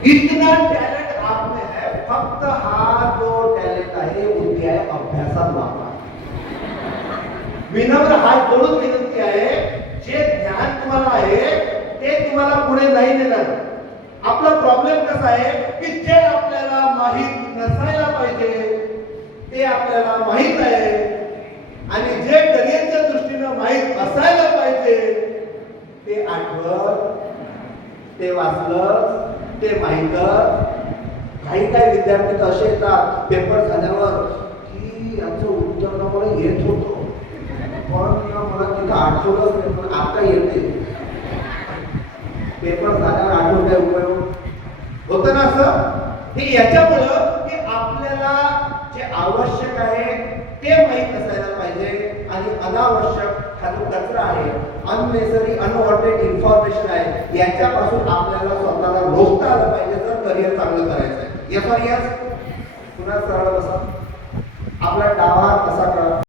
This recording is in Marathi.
इतना टॅलेंट आप में है, फक्त हा जो टॅलेंट आहे उद्या आहे अभ्यासात वापरा. विनम्र हात जोडून विनंती आहे, जे ज्ञान तुम्हाला आहे ते तुम्हाला पुढे नाही नेणार. आपला प्रॉब्लेम कसा आहे की जे आपल्याला माहित नसायला पाहिजे ते आपल्याला माहित आहे आणि जे करिअरच्या दृष्टीने माहित असायला पाहिजे ते आठवत, ते वाचलं, ते माहित. काही विद्यार्थी तर असे येतात पेपर झाल्यावर की याचं उत्तर ना मला येत होतं पण मला तिथं आठवलंच नाही, पण आता येते. पेपर झाल्यावर आठवून काय उपयोग होतं ना असं. हे याच्यामुळं की आपल्याला जे आवश्यक आहे ते माहीत असायला पाहिजे आणि अनावश्यक हा जो कचरा आहे, अननेसरी अनवॉन्टेड इन्फॉर्मेशन आहे, याच्यापासून आपल्याला स्वतःला रोखता आलं पाहिजे जर करिअर चांगलं करायचं आहे. यस और यस. पुन्हा सरळ बसा. आपला डावा हात कसा करा.